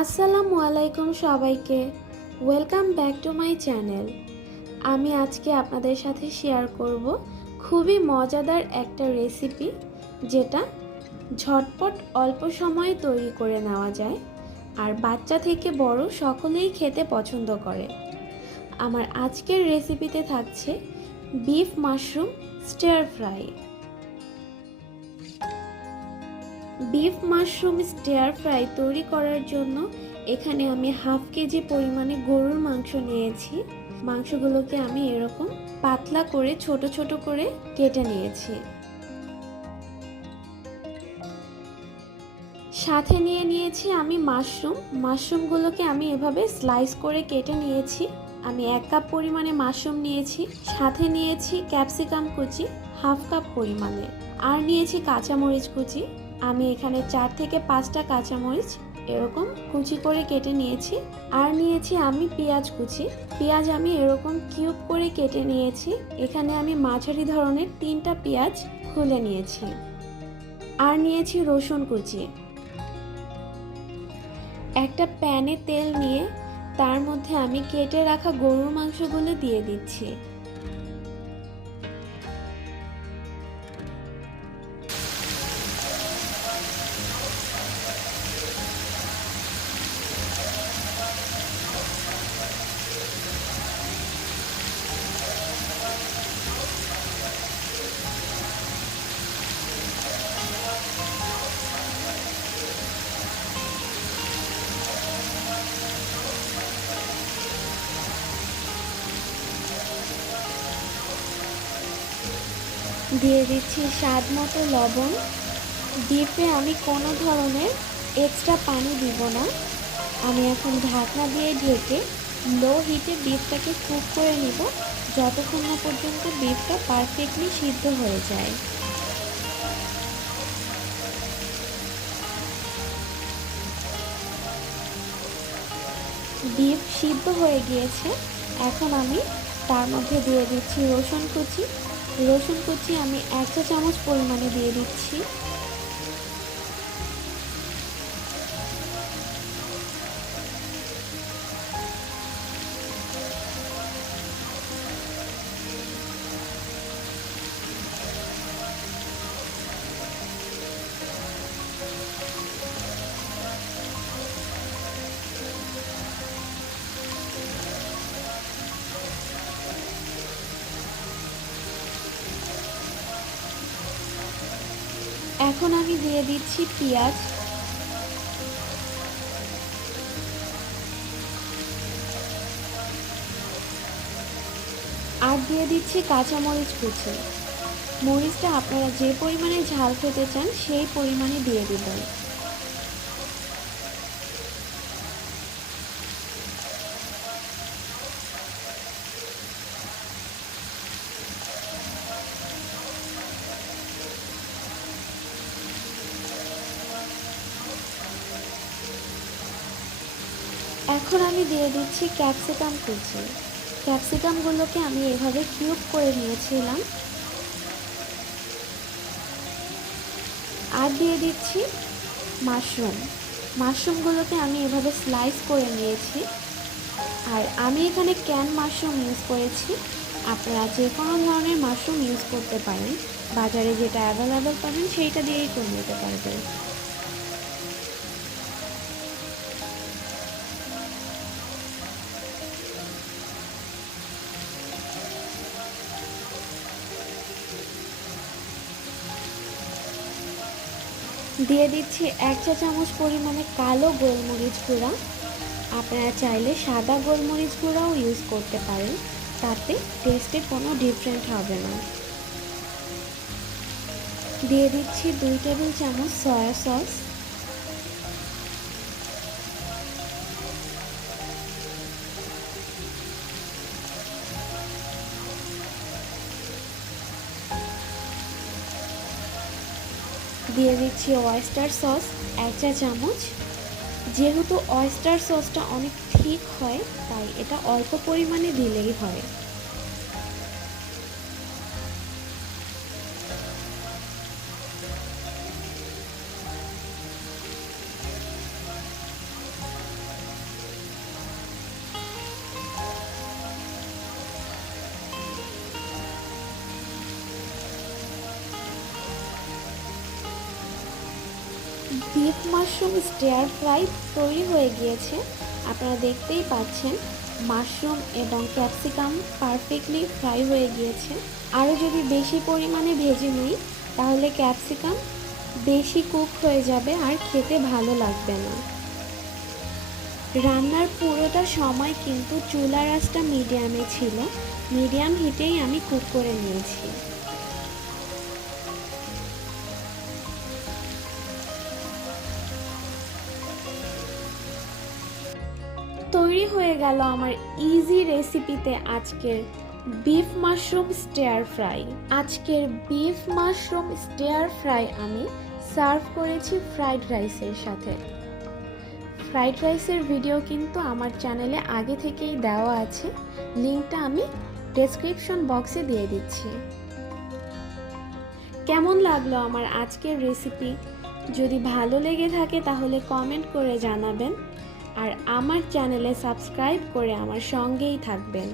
আসসালামু আলাইকুম সবাইকে। Welcome back to my channel. আমি আজকে আপনাদের সাথে শেয়ার করব খুবই মজাদার একটা রেসিপি, যেটা ঝটপট অল্প সময়ে তৈরি করে নেওয়া যায় আর বাচ্চা থেকে বড় সকলেই খেতে পছন্দ করে। আমার আজকের রেসিপিতে থাকছে beef mushroom stir fry. Beef mushroom stir fry তৈরি করার জন্য এখানে আমি হাফ কেজি পরিমাণে গরুর মাংস নিয়েছি। মাংসগুলোকে আমি এরকম পাতলা করে ছোট ছোট করে কেটে নিয়েছি। সাথে নিয়ে নিয়েছি আমি মাশরুমগুলোকে আমি এভাবে স্লাইস করে কেটে নিয়েছি। আমি 1 কাপ পরিমাণে মাশরুম নিয়েছি, সাথে নিয়েছি ক্যাপসিকাম কুচি হাফ কাপ পরিমাণে, আর নিয়েছি কাঁচামরিচ কুচি। আমি এখানে 4 থেকে 5টা কাঁচামরিচ এরকম কুচি করে কেটে নিয়েছি। আর নিয়েছি আমি পেঁয়াজ কুচি। পেঁয়াজ আমি এরকম কিউব করে কেটে নিয়েছি। এখানে আমি মাঝারি ধরনের 3টা পেঁয়াজ খুলে নিয়েছি। আর নিয়েছি রসুন কুচি। একটা প্যানে তেল নিয়ে তার মধ্যে আমি কেটে রাখা গরুর মাংসগুলো দিয়ে দিচ্ছি। দিয়ে দিচ্ছি স্বাদ মতো লবণ। বিফে আমি কোনো ধরনের এক্সট্রা পানি দিব না। আমি এখন ঢাকনা দিয়ে ঢেকে লো হিটে বিফটাকে কুক করে নিব, যতক্ষণ না পর্যন্ত বিফটা পারফেক্টলি সিদ্ধ হয়ে যায়। বিফ সিদ্ধ হয়ে গিয়েছে। এখন আমি তার মধ্যে দিয়ে দিচ্ছি রসুন কুচি। রসুন কুচি আমি 1 চা চামচ পরিমাণে দিয়ে দিচ্ছি। এখন আমি দিয়ে দিচ্ছি পেঁয়াজ। আর দিয়ে দিচ্ছি কাঁচামরিচ কুচি। মরিচটা আপনারা যে পরিমাণে ঝাল খেতে চান সেই পরিমাণে দিয়ে দিবেন। এখন আমি দিয়ে দিচ্ছি ক্যাপসিকাম কুচি। ক্যাপসিকামগুলোকে আমি এভাবে কিউব করে নিয়েছিলাম। আর দিয়ে দিচ্ছি মাশরুমগুলোকে আমি এভাবে স্লাইস করে নিয়েছি। আর আমি এখানে ক্যান মাশরুম ইউজ করেছি। আপনারা যে কোনো ধরনের মাশরুম ইউজ করতে পারেন, বাজারে যেটা অ্যাভেলেবেল পাবেন সেইটা দিয়েই করে নিতে পারবেন। দিয়ে দিচ্ছি 1 চা চামচ পরিমাণে কালো গোলমরিচ গুঁড়া। আপনারা চাইলে সাদা গোলমরিচ গুঁড়াও ইউজ করতে পারেন, তাতে টেস্টে কোনো ডিফারেন্ট হবে না। দিয়ে দিচ্ছি 2 টেবিল চামচ সয়া সস। দিয়ে দিচ্ছি ওয়েস্টার সস 1 চা চামচ। যেহেতু ওয়েস্টার সসটা অনেক ঠিক হয়, তাই এটা অল্প পরিমাণে দিলেই হয়। বিফ মাশরুম স্টিয়ার ফ্রাই তৈরি হয়ে গিয়েছে। আপনারা দেখতেই পাচ্ছেন মাশরুম এবং ক্যাপসিকাম পারফেক্টলি ফ্রাই হয়ে গিয়েছে। আরও যদি বেশি পরিমাণে ভেজে নিই তাহলে ক্যাপসিকাম বেশি কুক হয়ে যাবে আর খেতে ভালো লাগবে না। রান্নার পুরোটা সময় কিন্তু চুলার আঁচটা মিডিয়ামে ছিল, মিডিয়াম হিটেই আমি কুক করে নিয়েছি। তৈরি হয়ে গেল আমার ইজি রেসিপিতে আজকের বিফ মাশরুম স্টিয়ার ফ্রাই। আজকের বিফ মাশরুম স্টিয়ার ফ্রাই আমি সার্ভ করেছি ফ্রাইড রাইসের সাথে। ফ্রাইড রাইসের ভিডিও কিন্তু আমার চ্যানেলে আগে থেকেই দেওয়া আছে, লিঙ্কটা আমি ডেসক্রিপশন বক্সে দিয়ে দিচ্ছি। কেমন লাগলো আমার আজকের রেসিপি? যদি ভালো লেগে থাকে তাহলে কমেন্ট করে জানাবেন আর আমার চ্যানেলে সাবস্ক্রাইব করে আমার সঙ্গেই থাকবেন।